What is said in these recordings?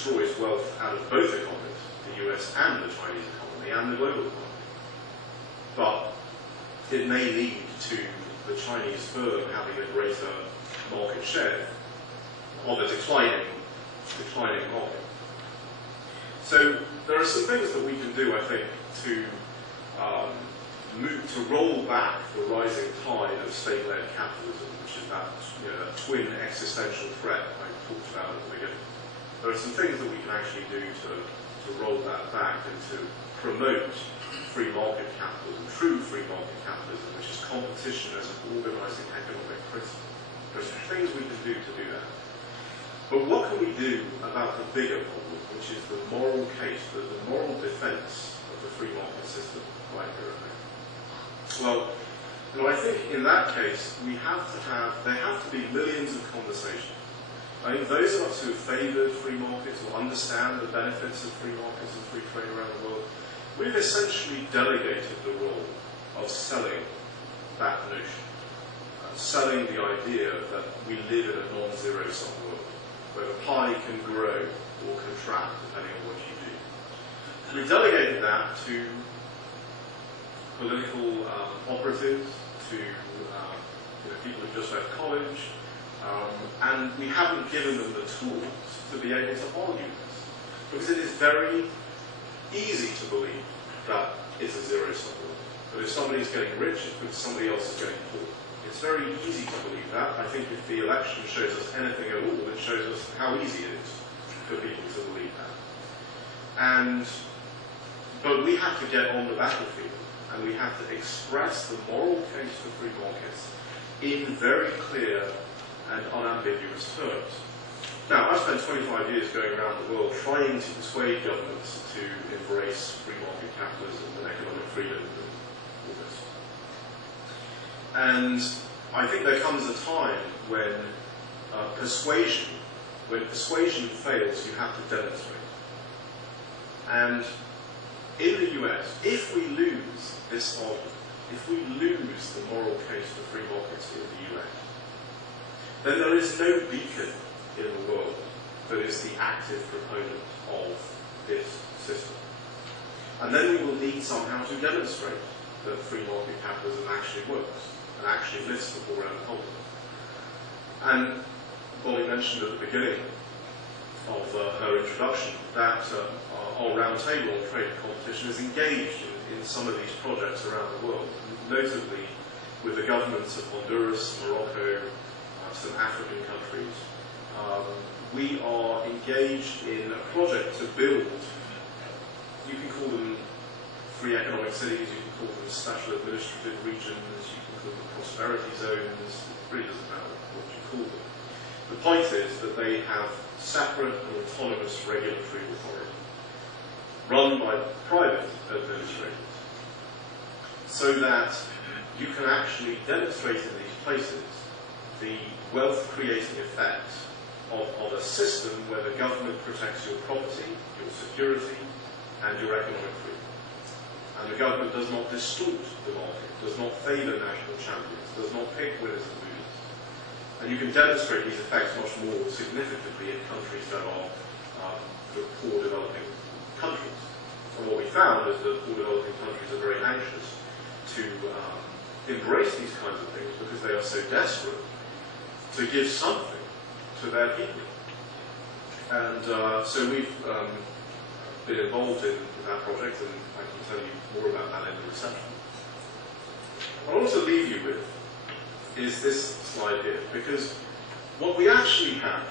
destroys wealth out of both economies, the US and the Chinese economy and the global economy. But it may lead to the Chinese firm having a greater market share of a declining market. So there are some things that we can do, I think, to roll back the rising tide of state-led capitalism, which is that, that twin existential threat I talked about at the beginning. There are some things that we can actually do to roll that back and to promote free market capitalism, true free market capitalism, which is competition as an organizing economic principle. There are some things we can do to do that. But what can we do about the bigger problem, which is the moral case, the moral defense of the free market system right here and now? Well, I think in that case, there have to be millions of conversations. I think those of us who have favoured free markets or understand the benefits of free markets and free trade around the world, we've essentially delegated the role of selling that notion, selling the idea that we live in a non-zero-sum world, where the pie can grow or contract depending on what you do. We've delegated that to political operatives, to people who just left college, and we haven't given them the tools to be able to argue this. Because it is very easy to believe that it's a zero-sum world. That if somebody's getting rich, it's because somebody else is getting poor. It's very easy to believe that. I think if the election shows us anything at all, it shows us how easy it is for people to believe that. But we have to get on the battlefield, and we have to express the moral case for free markets in very clear and unambiguous terms. Now, I've spent 25 years going around the world trying to persuade governments to embrace free market capitalism and economic freedom and all this. And I think there comes a time when persuasion fails, you have to demonstrate. And in the US, if we lose this argument, if we lose the moral case for free markets in the US, then there is no beacon in the world that is the active proponent of this system. And then we will need somehow to demonstrate that free market capitalism actually works and actually lifts the poor and the continent. And Bonnie mentioned at the beginning of her introduction that our roundtable on trade and competition is engaged in some of these projects around the world, notably with the governments of Honduras, Morocco, some African countries. We are engaged in a project to build, you can call them free economic cities, you can call them special administrative regions, you can call them prosperity zones, it really doesn't matter what you call them. The point is that they have separate and autonomous regulatory authority, run by private administrators, so that you can actually demonstrate in these places the wealth-creating effect of a system where the government protects your property, your security, and your economic freedom. And the government does not distort the market, does not favour national champions, does not pick winners and losers. And you can demonstrate these effects much more significantly in countries that are the poor developing countries. And what we found is that poor developing countries are very anxious to embrace these kinds of things because they are so desperate to give something to their people. And so we've been involved in that project, and I can tell you more about that in the reception. What I want to leave you with is this slide here, because what we actually have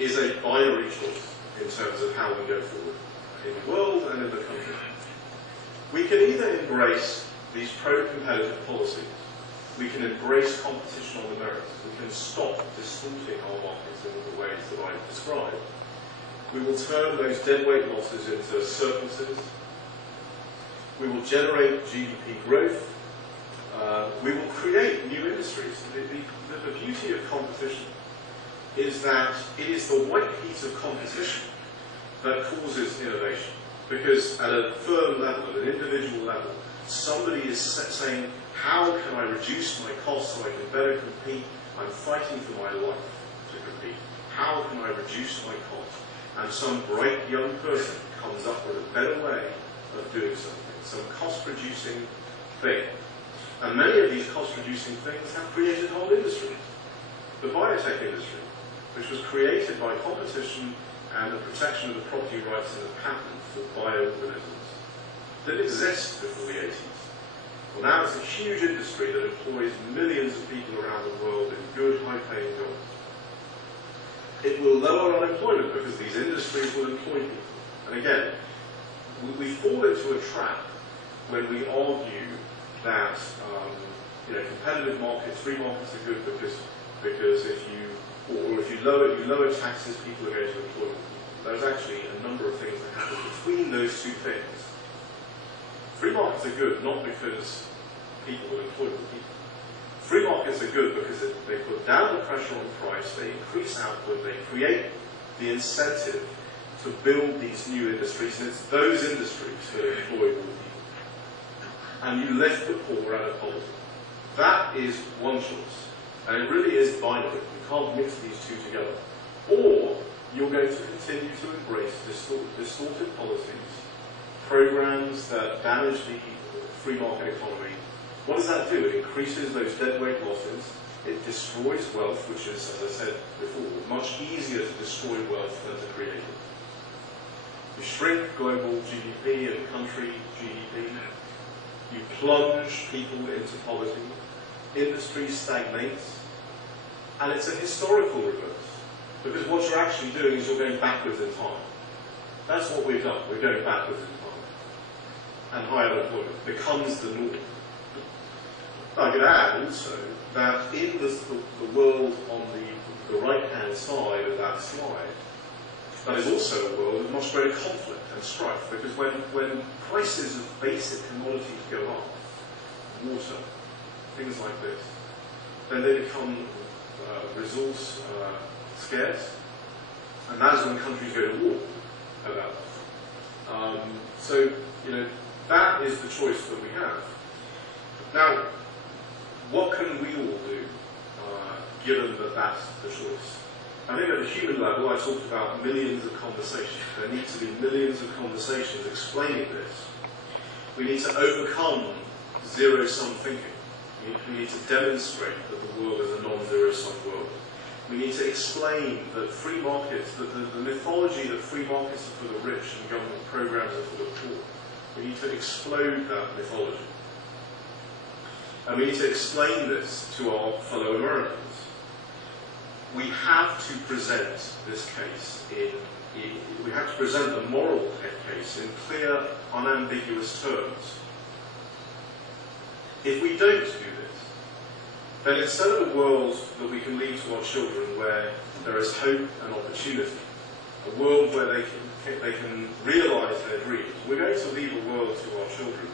is a binary choice in terms of how we go forward in the world and in the country. We can either embrace these pro-competitive policies, we can embrace competition on the merits, we can stop distorting our markets in all the ways that I've described. We will turn those deadweight losses into surpluses. We will generate GDP growth. We will create new industries. The beauty of competition is that it is the white heat of competition that causes innovation. Because at a firm level, at an individual level, somebody is saying, how can I reduce my costs so I can better compete? I'm fighting for my life to compete. How can I reduce my costs? and some bright young person comes up with a better way of doing something, some cost-producing thing. And many of these cost-producing things have created whole industries. The biotech industry, which was created by competition and the protection of the property rights and the patent for bioorganisms, didn't exist before the 80s. Well, now it's a huge industry that employs millions of people around the world in good, high-paying jobs. It will lower unemployment because these industries will employ people. And again, we fall into a trap when we argue that competitive markets, free markets are good because if you lower taxes, people are going to employ more people. There's actually a number of things that happen between those two things. Free markets are good not because people will employ more people. Free markets are good because they put down the pressure on price, they increase output, they create the incentive to build these new industries, and it's those industries that employ more people. And you lift the poor out of poverty. That is one choice. And it really is binary. You can't mix these two together. Or you're going to continue to embrace distorted policies, programs that damage the free market economy. What does that do? It increases those deadweight losses. It destroys wealth, which is, as I said before, much easier to destroy wealth than to create it. You shrink global GDP and country GDP. You plunge people into poverty. Industry stagnates. And it's a historical reverse. Because what you're actually doing is you're going backwards in time. That's what we've done. We're going backwards in time. And higher unemployment becomes the norm. I could add also that in the world on the right-hand side of that slide, that is also a world of much greater conflict and strife, because when prices of basic commodities go up, water, things like this, then they become resource scarce, and that is when countries go to war about it. So, that is the choice that we have. Now, what can we all do, given that that's the choice? I think at the human level, I talked about millions of conversations. There need to be millions of conversations explaining this. We need to overcome zero-sum thinking. We need to demonstrate that the world is a non-zero-sum world. We need to explain that free markets, that the mythology that free markets are for the rich and government programs are for the poor. We need to explode that mythology. And we need to explain this to our fellow Americans. We have to present this case we have to present the moral case in clear, unambiguous terms. If we don't do this, then instead of a world that we can leave to our children where there is hope and opportunity, a world where they can realise their dreams, we're going to leave a world to our children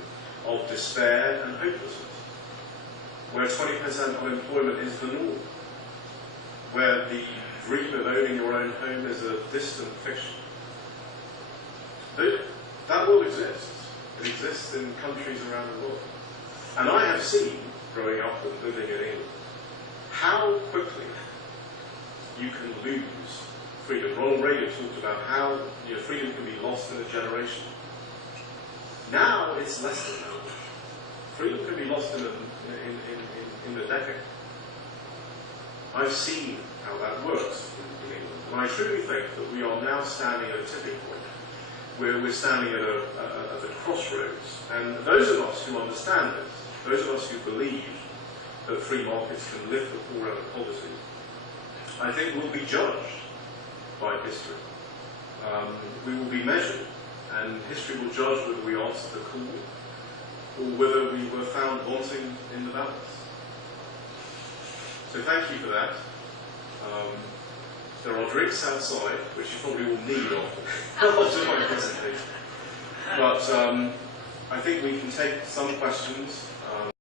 of despair and hopelessness, where 20% unemployment is the norm, where the dream of owning your own home is a distant fiction. That world exists. It exists in countries around the world. And I have seen, growing up and living in England, how quickly you can lose freedom. Ronald Reagan talked about how freedom can be lost in a generation. Now it's less than that. Freedom can be lost in a decade. I've seen how that works in England. And I truly think that we are now standing at a tipping point, where we're standing at a crossroads. And those of us who understand this, those of us who believe that free markets can lift the poor out of poverty, I think will be judged by history. We will be measured, and history will judge whether we answered the call or whether we were found wanting in the balance. So thank you for that. There are drinks outside, which you probably will need after my presentation. But I think we can take some questions.